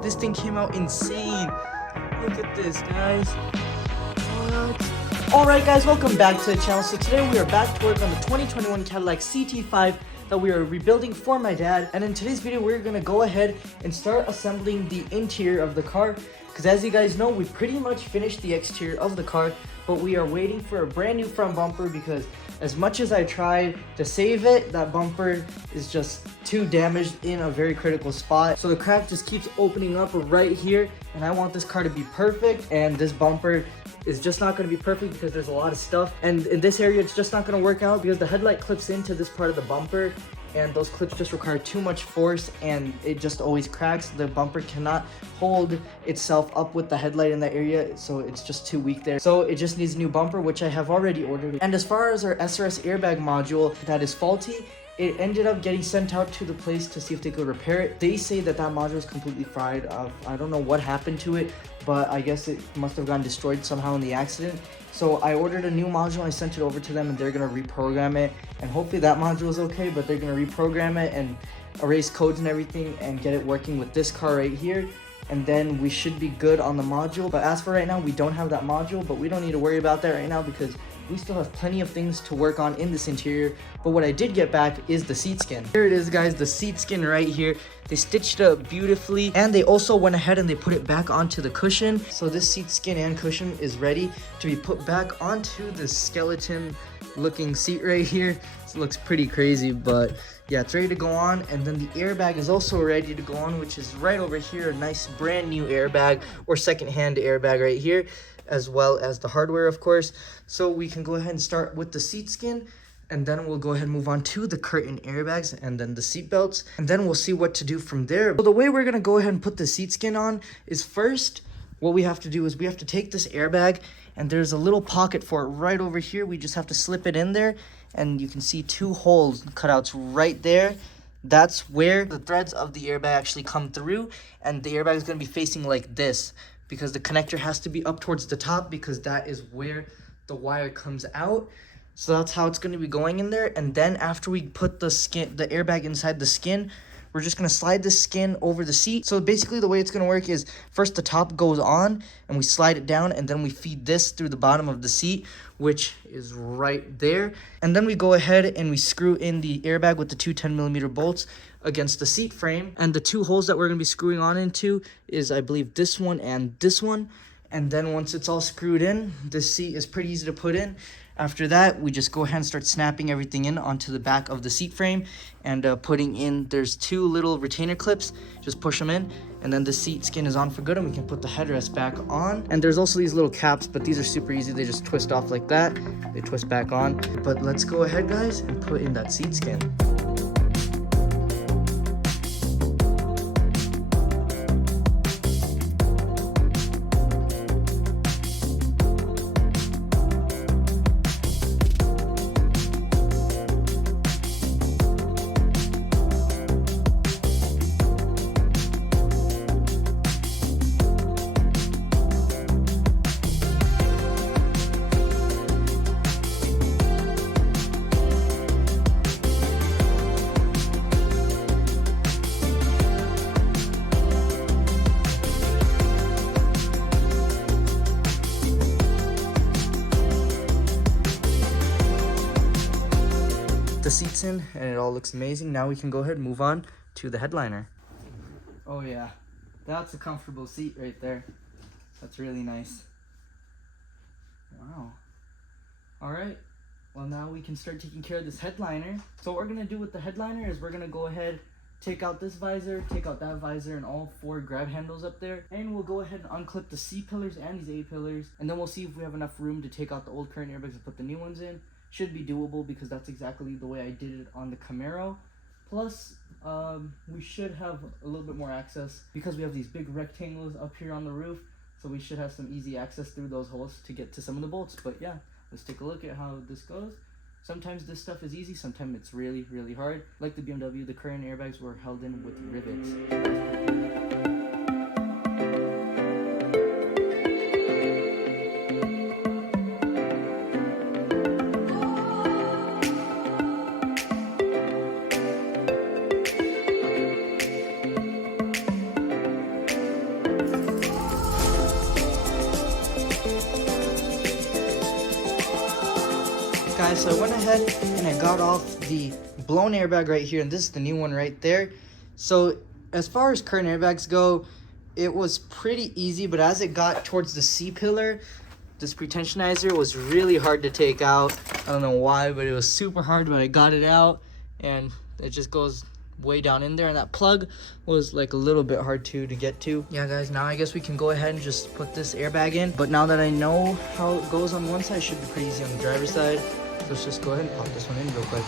This thing came out insane. Look at this, guys. What? Alright guys, welcome back to the channel. So today we are back to work on the 2021 Cadillac CT5 that we are rebuilding for my dad. And in today's video, we're going to go ahead and start assembling the interior of the car. Because as you guys know, we pretty much finished the exterior of the car, but we are waiting for a brand new front bumper because as much as I tried to save it, that bumper is just too damaged in a very critical spot. So the crack just keeps opening up right here, and I want this car to be perfect, and this bumper is just not going to be perfect because there's a lot of stuff, and in this area it's just not going to work out because the headlight clips into this part of the bumper, and those clips just require too much force and it just always cracks. The bumper cannot hold itself up with the headlight in that area, so it's just too weak there. So it just needs a new bumper, which I have already ordered. And as far as our SRS airbag module that is faulty, it ended up getting sent out to the place to see if they could repair it. They say that that module is completely fried. I don't know what happened to it, but I guess it must have gotten destroyed somehow in the accident. So I ordered a new module, I sent it over to them, and they're gonna reprogram it. And hopefully that module is okay, but they're gonna reprogram it and erase codes and everything and get it working with this car right here. And then we should be good on the module. But as for right now, we don't have that module, but we don't need to worry about that right now because we still have plenty of things to work on in this interior. But what I did get back is the seat skin. Here it is, guys, the seat skin right here. They stitched it up beautifully, and they also went ahead and they put it back onto the cushion. So this seat skin and cushion is ready to be put back onto the skeleton looking seat right here. This looks pretty crazy, but yeah, it's ready to go on. And then the airbag is also ready to go on, which is right over here. A nice brand new airbag or secondhand airbag right here, as well as the hardware, of course. So we can go ahead and start with the seat skin, and then we'll go ahead and move on to the curtain airbags and then the seat belts, and then we'll see what to do from there. So the way we're gonna go ahead and put the seat skin on is first, what we have to do is we have to take this airbag, and there's a little pocket for it right over here. We just have to slip it in there, and you can see two holes cutouts right there. That's where the threads of the airbag actually come through, and the airbag is going to be facing like this because the connector has to be up towards the top because that is where the wire comes out. So that's how it's going to be going in there. And then after we put the airbag inside the skin, we're just going to slide the skin over the seat. So basically the way it's going to work is first the top goes on and we slide it down, and then we feed this through the bottom of the seat, which is right there. And then we go ahead and we screw in the airbag with the two 10mm bolts against the seat frame. And the two holes that we're going to be screwing on into is, I believe, this one and this one. And then once it's all screwed in, this seat is pretty easy to put in. After that, we just go ahead and start snapping everything in onto the back of the seat frame and putting in, there's two little retainer clips, just push them in, and then the seat skin is on for good, and we can put the headrest back on. And there's also these little caps, but these are super easy. They just twist off like that. They twist back on. But let's go ahead, guys, and put in that seat skin. The seats in and it all looks amazing. Now we can go ahead and move on to the headliner. Oh yeah, that's a comfortable seat right there. That's really nice. Wow. All right, well now we can start taking care of this headliner. So what we're gonna do with the headliner is we're gonna go ahead, take out this visor, take out that visor, and all four grab handles up there, and we'll go ahead and unclip the C pillars and these A pillars, and then we'll see if we have enough room to take out the old current airbags and put the new ones in. Should be doable because that's exactly the way I did it on the Camaro. Plus, we should have a little bit more access because we have these big rectangles up here on the roof, so we should have some easy access through those holes to get to some of the bolts. But yeah, let's take a look at how this goes. Sometimes this stuff is easy, sometimes it's really, really hard. Like the BMW, the current airbags were held in with rivets. guys, so I went ahead and I got off the blown airbag right here, and this is the new one right there. So as far as current airbags go, it was pretty easy, but as it got towards the C-pillar, this pretentionizer was really hard to take out. I don't know why, but it was super hard, but I got it out, and it just goes way down in there, and that plug was like a little bit hard to get to. Yeah guys, now I guess we can go ahead and just put this airbag in, but now that I know how it goes on one side, it should be pretty easy on the driver's side. So let's just go ahead and pop this one in real quick.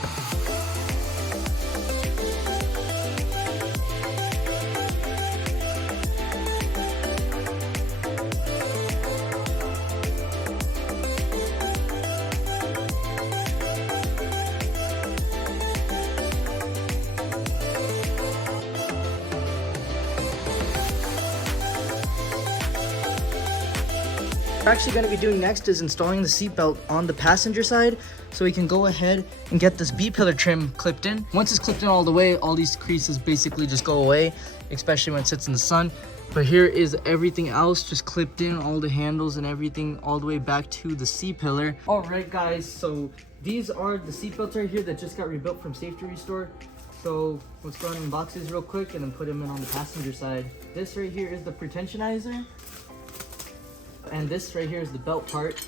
What we're actually going to be doing next is installing the seatbelt on the passenger side, so we can go ahead and get this B-pillar trim clipped in. Once it's clipped in all the way, all these creases basically just go away, especially when it sits in the sun. But here is everything else just clipped in, all the handles and everything all the way back to the C-pillar. All right guys, so these are the seatbelts right here that just got rebuilt from Safety Restore. So let's go ahead and unbox these real quick and then put them in on the passenger side. This right here is the pretentionizer. And this right here is the belt part.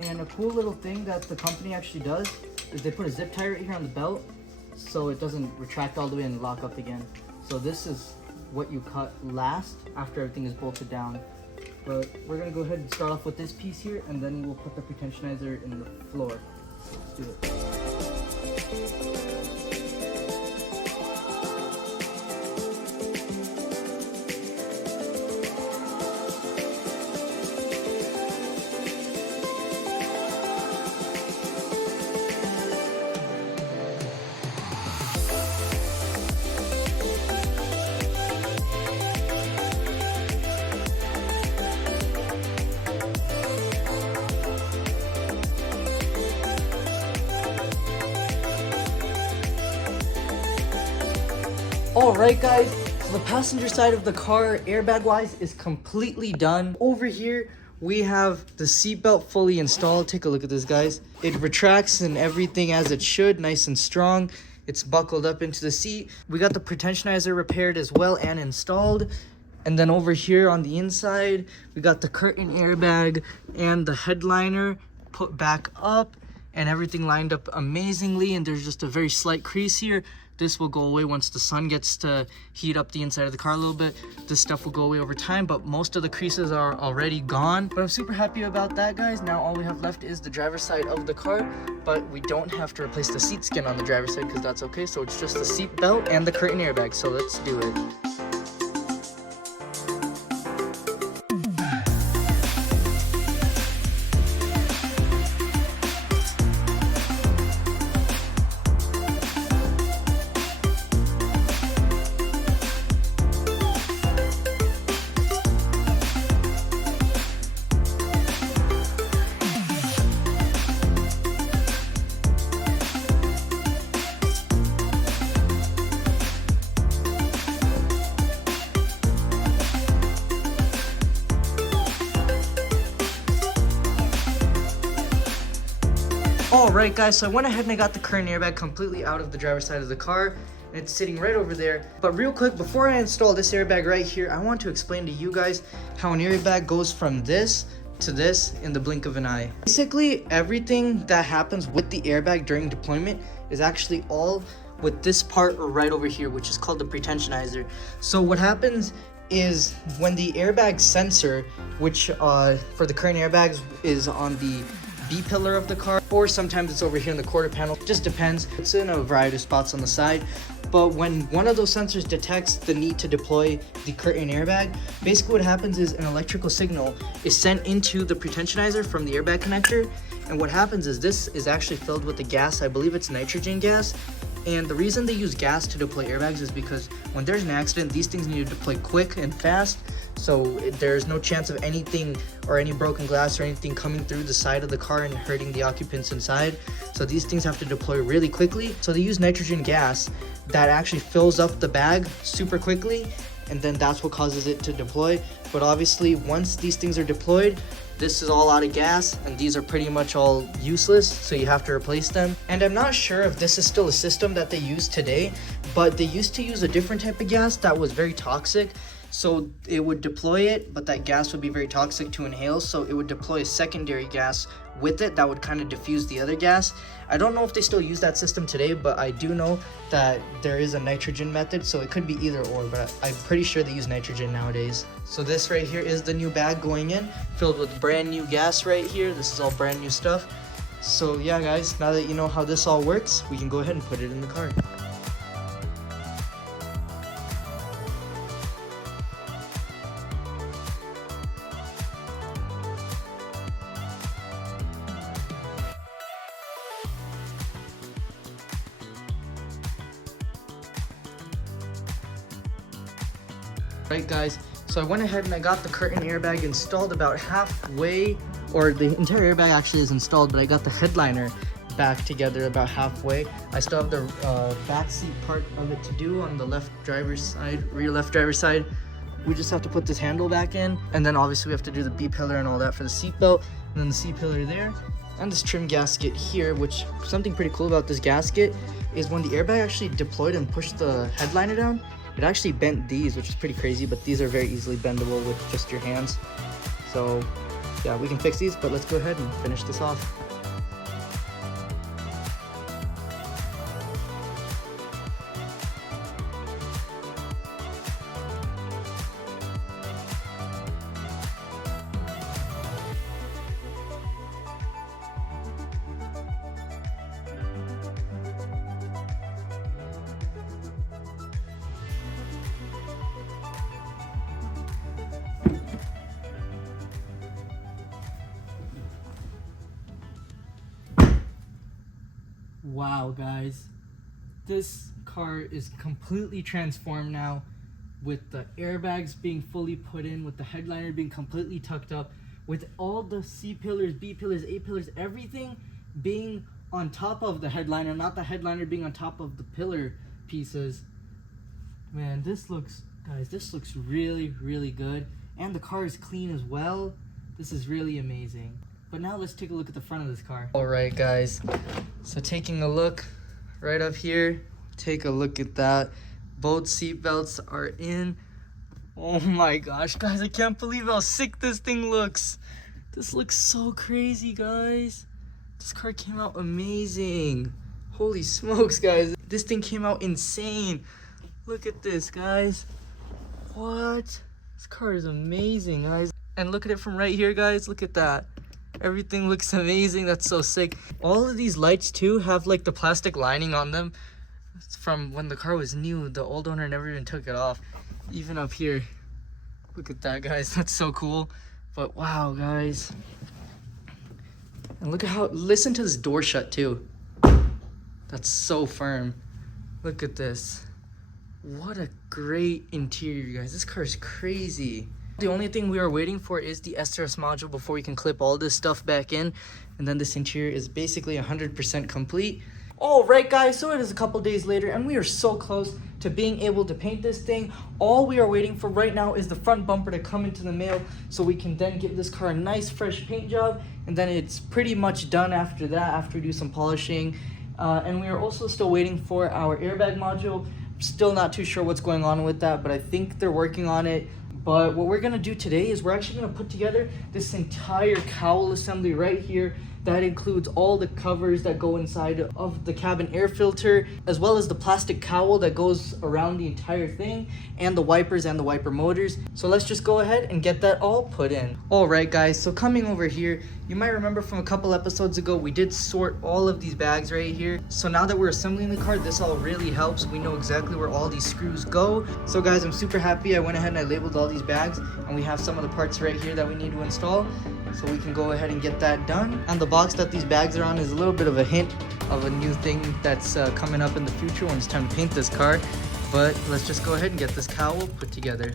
And a cool little thing that the company actually does is they put a zip tie right here on the belt so it doesn't retract all the way and lock up again. So this is what you cut last after everything is bolted down. But we're gonna go ahead and start off with this piece here, and then we'll put the pretentionizer in the floor. So let's do it. Alright guys, so the passenger side of the car, airbag wise, is completely done. Over here, we have the seatbelt fully installed. Take a look at this, guys. It retracts and everything as it should, nice and strong. It's buckled up into the seat. We got the pretentionizer repaired as well and installed. And then over here on the inside, we got the curtain airbag and the headliner put back up, and everything lined up amazingly. And there's just a very slight crease here. This will go away once the sun gets to heat up the inside of the car a little bit. This stuff will go away over time, but most of the creases are already gone. But I'm super happy about that, guys. Now all we have left is the driver's side of the car, but we don't have to replace the seat skin on the driver's side because that's okay. So it's just the seat belt and the curtain airbag. So let's do it. Alright guys, so I went ahead and I got the current airbag completely out of the driver's side of the car, and it's sitting right over there. But real quick, before I install this airbag right here, I want to explain to you guys how an airbag goes from this to this in the blink of an eye. Basically, everything that happens with the airbag during deployment is actually all with this part right over here, which is called the pretentionizer. So what happens is when the airbag sensor, which for the current airbags is on the B-pillar of the car, or sometimes it's over here in the quarter panel, just depends. It's in a variety of spots on the side. But when one of those sensors detects the need to deploy the curtain airbag, basically what happens is an electrical signal is sent into the pretentionizer from the airbag connector. And what happens is this is actually filled with the gas. I believe it's nitrogen gas. And the reason they use gas to deploy airbags is because when there's an accident, these things need to deploy quick and fast. So there's no chance of anything or any broken glass or anything coming through the side of the car and hurting the occupants inside. So these things have to deploy really quickly. So they use nitrogen gas that actually fills up the bag super quickly. and then that's what causes it to deploy. But obviously once these things are deployed, this is all out of gas and these are pretty much all useless, so you have to replace them. And I'm not sure if this is still a system that they use today, but they used to use a different type of gas that was very toxic. So it would deploy it, but that gas would be very toxic to inhale, so it would deploy a secondary gas with it that would kind of diffuse the other gas. I don't know if they still use that system today, but I do know that there is a nitrogen method, so it could be either or, but I'm pretty sure they use nitrogen nowadays. So this right here is the new bag going in, filled with brand new gas right here. This is all brand new stuff. So yeah guys, now that you know how this all works, we can go ahead and put it in the car. Right guys, so I went ahead and I got the curtain airbag installed about halfway, or the entire airbag actually is installed, but I got the headliner back together about halfway. I still have the back seat part of it to do on the left driver's side, rear left driver's side. We just have to put this handle back in, and then obviously we have to do the B-pillar and all that for the seat belt, and then the C-pillar there, and this trim gasket here. Which, something pretty cool about this gasket is when the airbag actually deployed and pushed the headliner down, it actually bent these, which is pretty crazy, but these are very easily bendable with just your hands. So yeah, we can fix these, but let's go ahead and finish this off. Wow guys, this car is completely transformed now, with the airbags being fully put in, with the headliner being completely tucked up, with all the C pillars, B pillars, A pillars, everything being on top of the headliner, not the headliner being on top of the pillar pieces. Man, this looks, guys, this looks really, really good. And the car is clean as well. This is really amazing. But now let's take a look at the front of this car. All right, guys. So taking a look right up here, take a look at that. Both seat belts are in. Oh my gosh, guys, I can't believe how sick this thing looks. This looks so crazy, guys. This car came out amazing. Holy smokes, guys. This thing came out insane. Look at this, guys. What? This car is amazing, guys. And look at it from right here, guys. Look at that. Everything looks amazing. That's so sick. All of these lights too have like the plastic lining on them. It's from when the car was new. The old owner never even took it off. Even up here. Look at that, guys. That's so cool. But wow, guys. And look at how, listen to this door shut too. That's so firm. Look at this. What a great interior, guys. This car is crazy. The only thing we are waiting for is the SRS module before we can clip all this stuff back in. And then this interior is basically 100% complete. Alright guys, so it is a couple days later and we are so close to being able to paint this thing. All we are waiting for right now is the front bumper to come into the mail so we can then give this car a nice fresh paint job. And then it's pretty much done after that, after we do some polishing. And we are also still waiting for our airbag module. Still not too sure what's going on with that, but I think they're working on it. But what we're gonna do today is we're actually gonna put together this entire cowl assembly right here. That includes all the covers that go inside of the cabin air filter, as well as the plastic cowl that goes around the entire thing, and the wipers and the wiper motors. So let's just go ahead and get that all put in. All right guys, so coming over here, you might remember from a couple episodes ago, we did sort all of these bags right here. So now that we're assembling the car, this all really helps. We know exactly where all these screws go. So guys, I'm super happy. I went ahead and I labeled all these bags, and we have some of the parts right here that we need to install. So we can go ahead and get that done. And the box that these bags are on is a little bit of a hint of a new thing that's coming up in the future when it's time to paint this car. But let's just go ahead and get this cowl put together.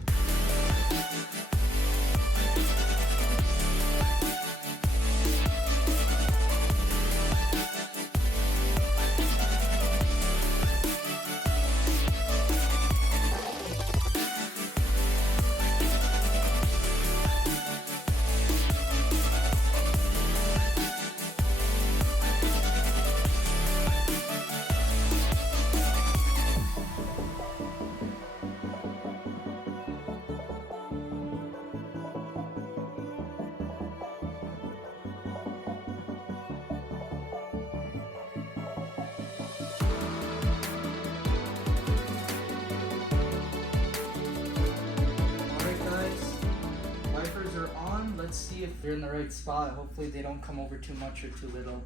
see if they're in the right spot. Hopefully they don't come over too much or too little.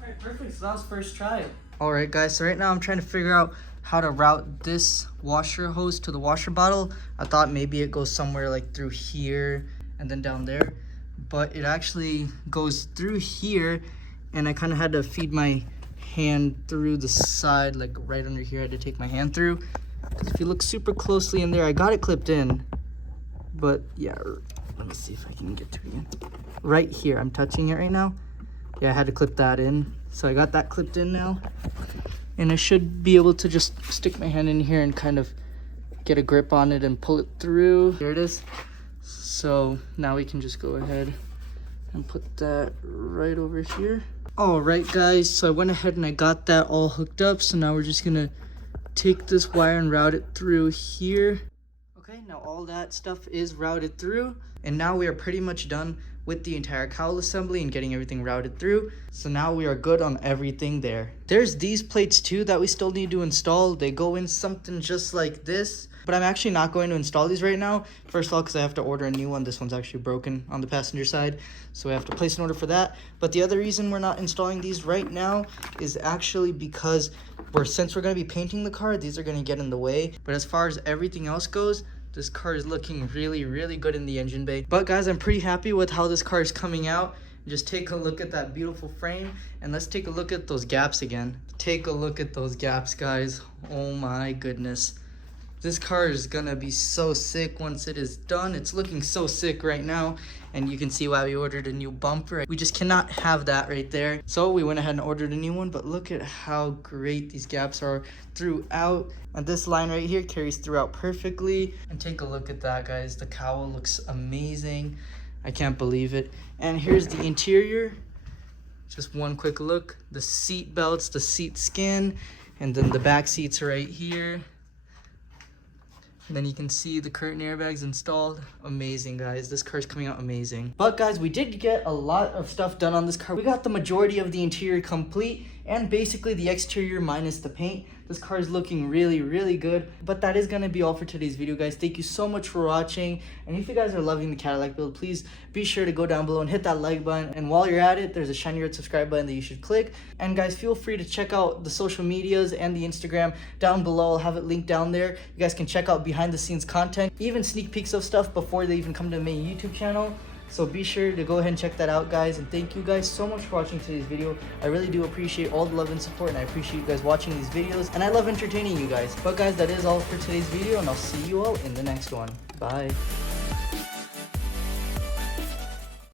Alright, perfect. So that was first try. Alright guys, so right now I'm trying to figure out how to route this washer hose to the washer bottle. I thought maybe it goes somewhere like through here and then down there, but it actually goes through here, and I kind of had to feed my hand through the side, like right under here. I had to take my hand through, because if you look super closely in there, I got it clipped in, but yeah, let me see if I can get to it again. Right here, I'm touching it right now. Yeah, I had to clip that in, so I got that clipped in now, and I should be able to just stick my hand in here and kind of get a grip on it and pull it through. There it is. So now we can just go ahead and put that right over here. All right guys, so I went ahead and I got that all hooked up. So now we're just gonna take this wire and route it through here. Okay, now all that stuff is routed through, and now we are pretty much done with the entire cowl assembly and getting everything routed through. So now we are good on everything there. There's these plates too that we still need to install. They go in something just like this, but I'm actually not going to install these right now. First of all, because I have to order a new one. This one's actually broken on the passenger side, so we have to place an order for that. But the other reason we're not installing these right now is actually because since we're going to be painting the car, these are going to get in the way. But as far as everything else goes, this car is looking really, really good in the engine bay. But guys, I'm pretty happy with how this car is coming out. Just take a look at that beautiful frame, and let's take a look at those gaps again. Take a look at those gaps, guys. Oh my goodness. This car is gonna be so sick once it is done. It's looking so sick right now, and you can see why we ordered a new bumper. We just cannot have that right there. So we went ahead and ordered a new one, but look at how great these gaps are throughout. And this line right here carries throughout perfectly. And take a look at that, guys. The cowl looks amazing. I can't believe it. And here's the interior. Just one quick look. The seat belts, the seat skin, and then the back seats right here. And then you can see the curtain airbags installed. Amazing, guys. This car is coming out amazing. But guys, we did get a lot of stuff done on this car. We got the majority of the interior complete, and basically the exterior minus the paint. This car is looking really, really good. But that is going to be all for today's video, guys. Thank you so much for watching. And if you guys are loving the Cadillac build, please be sure to go down below and hit that like button. And while you're at it, there's a shiny red subscribe button that you should click. And guys, feel free to check out the social medias and the Instagram down below. I'll have it linked down there. You guys can check out behind the scenes content, even sneak peeks of stuff before they even come to the main YouTube channel. So be sure to go ahead and check that out, guys. And thank you guys so much for watching today's video. I really do appreciate all the love and support, and I appreciate you guys watching these videos. And I love entertaining you guys. But guys, that is all for today's video, and I'll see you all in the next one. Bye.